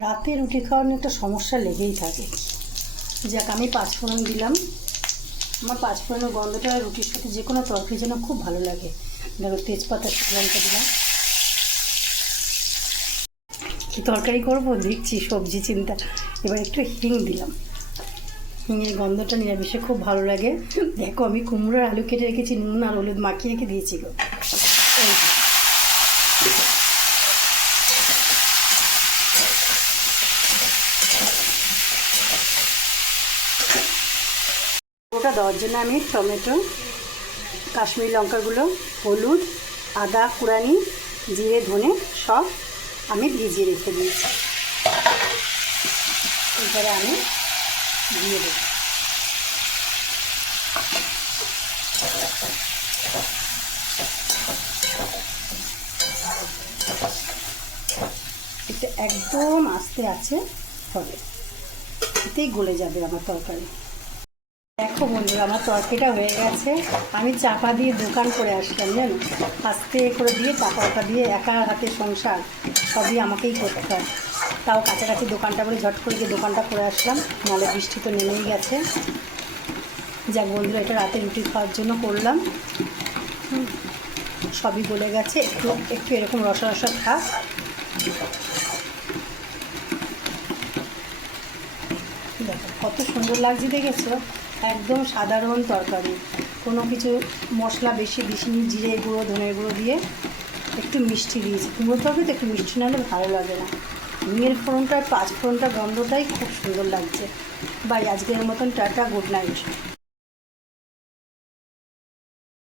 রাতে রুটি খাওয়া নিয়ে একটা সমস্যা লেগেই থাকে। যাক, আমি পাঁচফোড়ন দিলাম। আমার পাঁচফোড়নের গন্ধটা রুটির সাথে যে কোনো তরকারি যেন খুব ভালো লাগে। দেখো, তেজপাতা লঙ্কা দিলাম। কী তরকারি করবো দেখছি, সবজি চিন্তা। এবার একটু হিং দিলাম। হিঙের গন্ধটা নিরামিষে খুব ভালো লাগে। দেখো, আমি কুমড়োর আলু কেটে রেখেছি, নুন আর হলুদ মাখিয়ে রেখে দিয়েছি গো। ওটা দেওয়ার জন্য আমি টমেটো, কাশ্মীরি লঙ্কাগুলো, হলুদ, আদা কুড়ানি, জিরে ধনে সব আমি ভিজিয়ে রেখে দিয়েছি। এবারে আমি দিয়ে দেব। এটা একদম আস্তে আছে হবে, এতেই গলে যাবে আমার তরকারি। দেখো বন্ধুরা, আমার তরকারিটা হয়ে গেছে। আমি চাপা দিয়ে দোকান করে আসলাম, জানো, আস্তে করে দিয়ে চাপাটা দিয়ে একা হাতে সংসার সবই আমাকেই করতে হয়। তাও কাছাকাছি দোকানটা বলে ঝট করে গিয়ে দোকানটা করে আসলাম, নাহলে বৃষ্টি তো নেমেই গেছে। যাক বন্ধুরা, এটা রাতে রুটি খাওয়ার জন্য করলাম। সবই গলে গেছে, একটু একটু এরকম রসা রসা থাক। দেখো কত সুন্দর লাগছে, দেখেছো? একদম সাধারণ তরকারি, কোনো কিছু মশলা বেশি দিইনি, জিরে গুঁড়ো ধনের গুঁড়ো দিয়ে একটু মিষ্টি দিয়েছি। কুমড়ো তরকারিতে একটু মিষ্টি না হলে ভালো লাগে না। হিঙের ফোড়নটা, পাঁচ ফোড়নটা গন্ধটাই খুব সুন্দর লাগছে। বাই, আজকের মতন টাটা, গুড নাইট।